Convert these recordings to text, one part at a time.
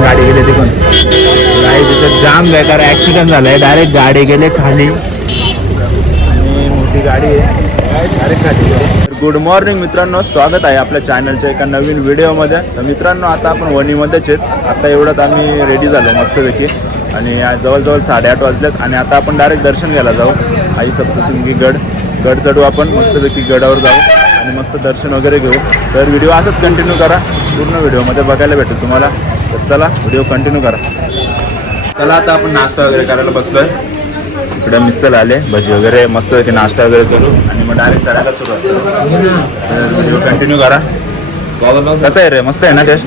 गाडी गेले तिकडून तिथं जाम बेकार ऍक्सिडेंट झालाय. डायरेक्ट गाडी गेले खाली आणि मोठी गाडी आहे डायरेक्ट खाली गेली. गुड मॉर्निंग मित्रांनो, स्वागत आहे आपल्या चॅनलच्या एका नवीन व्हिडिओमध्ये. तर मित्रांनो, आता आपण वणीमध्येच आहेत. आता एवढ्यात आम्ही रेडी झालो मस्तपैकी आणि जवळजवळ 8:30 वाजलेत आणि आता आपण डायरेक्ट दर्शन घ्यायला जाऊ. आई सप्तशृंगी गड चढू आपण मस्तपैकी, गडावर जाऊ आणि मस्त दर्शन वगैरे घेऊ. तर व्हिडिओ असंच कंटिन्यू करा, पूर्ण व्हिडिओमध्ये बघायला भेटेल तुम्हाला. तर चला व्हिडिओ कंटिन्यू करा. चला आता आपण नाश्ता वगैरे करायला बसलोय. इकडे मिसल आले, भजी वगैरे मस्तपैकी नाश्ता वगैरे करू आणि मग डायरेक्ट चढायला सुरुवात करू. तर व्हिडिओ कंटिन्यू करा. कसं आहे रे, मस्त आहे ना टेस्ट?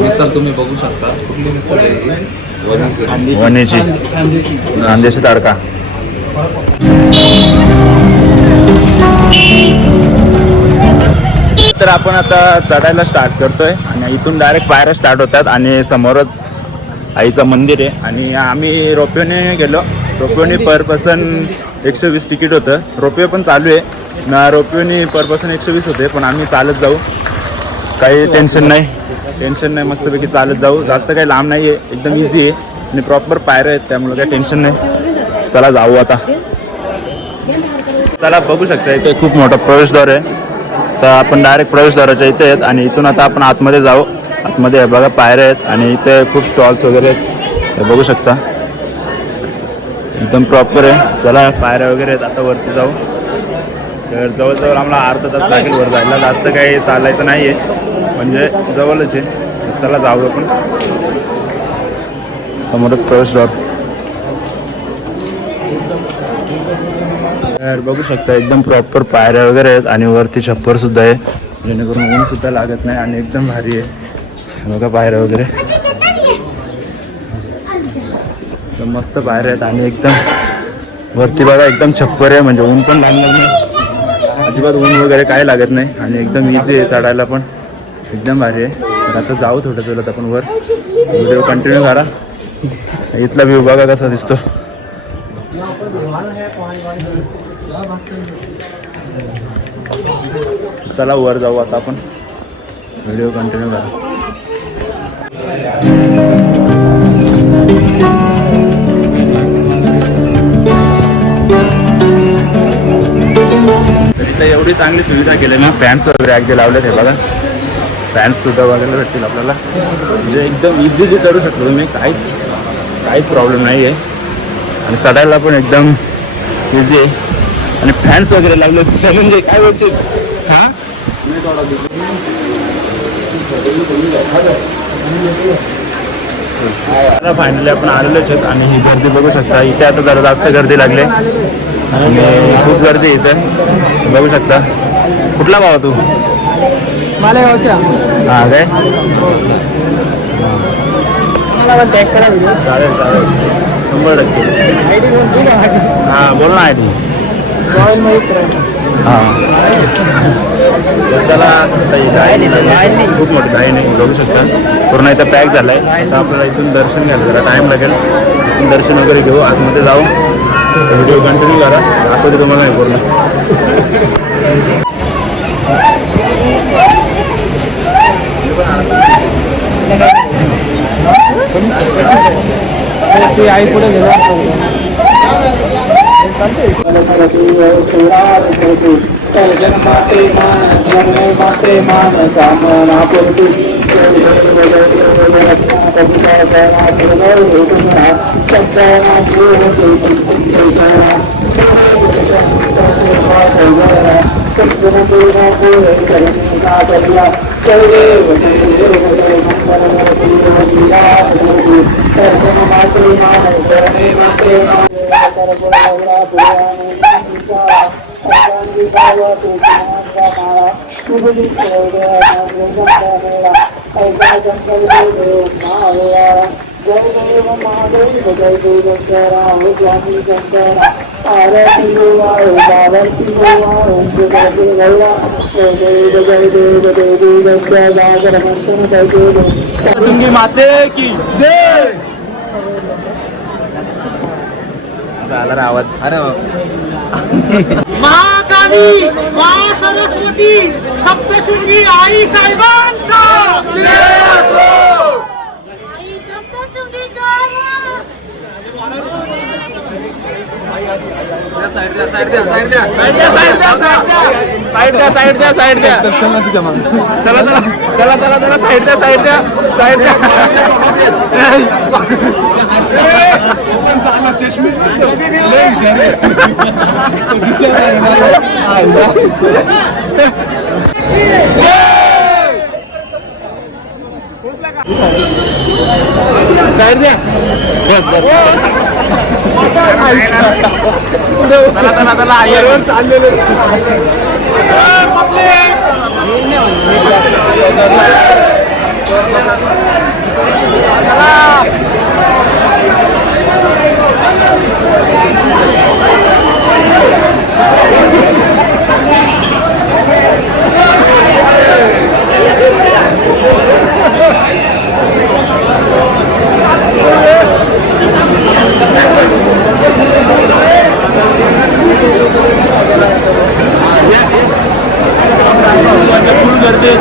मिसल तुम्ही बघू शकता. कुठली मिसल आहे? वणीची खानदेशी तडका. तर आपण आता चढायला स्टार्ट करतोय आणि इथून डायरेक्ट पायऱ्या स्टार्ट होतात आणि समोरच आईचं मंदिर आहे. आणि आम्ही रोपवेने गेलो. रोपवेने पर पर्सन 120 तिकीट होतं. रोपवे पण चालू आहे ना. रोपवेने पर पर्सन 120 होते, पण आम्ही चालत जाऊ. काही टेन्शन नाही, मस्तपैकी चालत जाऊ. जास्त काही लांब नाही आहे, एकदम इझी आहे आणि प्रॉपर पायऱ्या आहेत, त्यामुळे काही टेन्शन नाही. चला जाऊ आता. चला बघू शकता, इथे खूप मोठा प्रवेशद्वार आहे. तर आपण डायरेक्ट प्रवेशद्वाराच्या इथे आहेत आणि इथून आता आपण आतमध्ये जाऊ. आतमध्ये बघा पायऱ्या आहेत आणि इथे खूप स्टॉल्स वगैरे आहेत, हे बघू शकता. एकदम प्रॉपर आहे. चला पायऱ्या वगैरे आहेत, आता वरती जाऊ. तर जवळजवळ आम्हाला अर्धा तास लागेल वर जायला. जास्त काही चालायचं नाही आहे, म्हणजे जवळच आहे. चला जाऊ आपण. समोरच प्रवेशद्वार. तर बघू शकता एकदम प्रॉपर पायऱ्या वगैरे आहेत आणि वरती छप्पर सुद्धा आहे, जेणेकरून ऊन सुद्धा लागत नाही आणि एकदम भारी आहे. बघा पायऱ्या वगैरे एकदम मस्त पायऱ्या आहेत आणि एकदम वरती बघा एकदम छप्पर आहे, म्हणजे ऊन पण लागणार नाही, अजिबात ऊन वगैरे काय लागत नाही आणि एकदम इझी आहे चढायला पण, एकदम भारी आहे. तर आता जाऊ थोडं चलत आपण वर. व्हिडिओ कंटिन्यू करा. इथला व्ह्यू बघा कसा दिसतो. चला वर जाऊ आता आपण. व्हिडिओ कंटिन्यू करा. तर इथं एवढी चांगली सुविधा केली ना, फॅन्स वगैरे अगदी लावलेत. हे बघा फॅन्स सुद्धा बघायला भेटतील आपल्याला, म्हणजे एकदम इझिली चढू शकतो तुम्ही. काहीच प्रॉब्लेम नाही आहे आणि चढायला पण एकदम इझी आहे. आणि फॅन्स वगैरे लागले म्हणजे काय व्हायचे. हां फायनली आपण आलेलोच आहेत आणि ही गर्दी बघू शकता. इथे आता जरा जास्त गर्दी लागली आणि खूप गर्दी इथे बघू शकता. कुठला भाव तू? मालेगावच्या. हां काय, चालेल 100%. हां बोल ना आयडी. हां चला. खूप मोठी धाई नाही बघू शकता. पूर्ण इथं पॅक झालं आहे. आता आपल्याला इथून दर्शन घ्यायला जरा टाईम लागेल. इथून दर्शन वगैरे घेऊ, आतमध्ये जाऊ. व्हिडिओ कंटिन्यू करा, दाखवते तुम्हाला हे पूर्ण. ती आई पुढे गेला. सुंगी माते की जय. झाला रे आवाज. अरे महाकाली महासरस्वती सप्तशृंगी आई साहेबांचा साईड द्या चला साईड द्या साईड द्या बस चला आईवर चाललेलं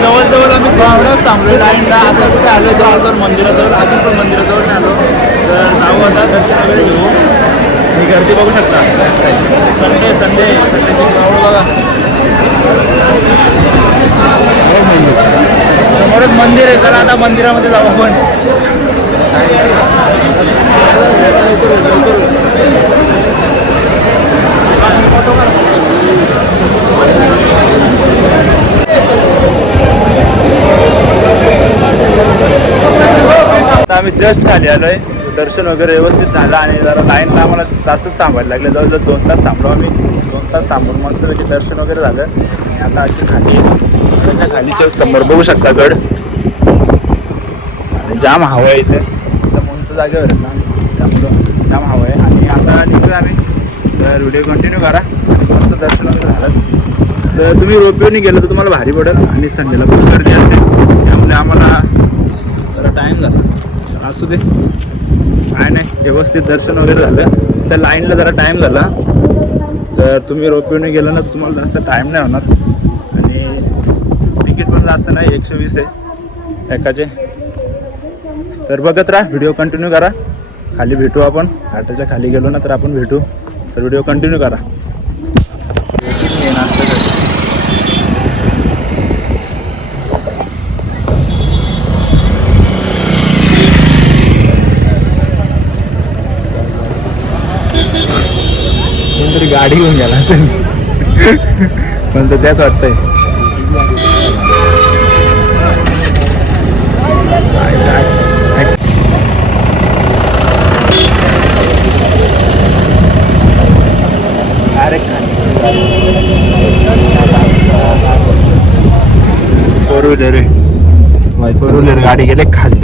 जवळजवळ आम्ही थोडाच थांबलो लाईनला. आता कुठे आलो जवळजवळ मंदिराजवळ, अजून पण मंदिराजवळ नाही आलो. तर जाऊ आता दर्शन वगैरे घेऊ. मी गर्दी बघू शकता. संडेची मावळ बघा. समोरच मंदिर आहे. चला आता मंदिरामध्ये जाऊ आपण. आता आम्ही जस्ट खाली आलोय. दर्शन वगैरे व्यवस्थित झालं आणि जरा लाईनला आम्हाला जास्तच थांबायला लागलं. जवळजवळ 2 तास थांबलो आम्ही. 2 तास थांबून मस्तपैकी दर्शन वगैरे झालं. आणि आता आजची खाली त्याच्या खालीच्या समोर बघू शकता गड. आणि जाम हवा आहे इथे. एकदम उंच जागेवर आहेत ना, त्यामुळं जाम हवा आहे. आणि आता निघतो आम्ही. तर व्हिडिओ कंटिन्यू करा. आणि मस्त दर्शन वगैरे झालंच. तर तुम्ही रोपवेने गेलं तर तुम्हाला भारी पडेल. आणि संडेला खूप गर्दी असते, त्यामुळे आम्हाला जरा टाईम झाला. असू दे काय नाही, व्यवस्थित दर्शन वगैरे झालं. त्या लाईनला जरा टाईम झाला. तर तुम्ही रोपवेने गेलं ना तर तुम्हाला जास्त टाईम नाही होणार. आणि तिकीट पण जास्त नाही, 120 आहे एकाचे. तर बघत राहा, व्हिडिओ कंटिन्यू करा. खाली भेटू आपण. घाटाच्या खाली गेलो ना तर आपण भेटू. तर व्हिडिओ कंटिन्यू करा. कोणतरी गाडी घेऊन गेला असेल पण तर त्याच वाटतंय. फोर व्हीलर गाडी गेले खाली.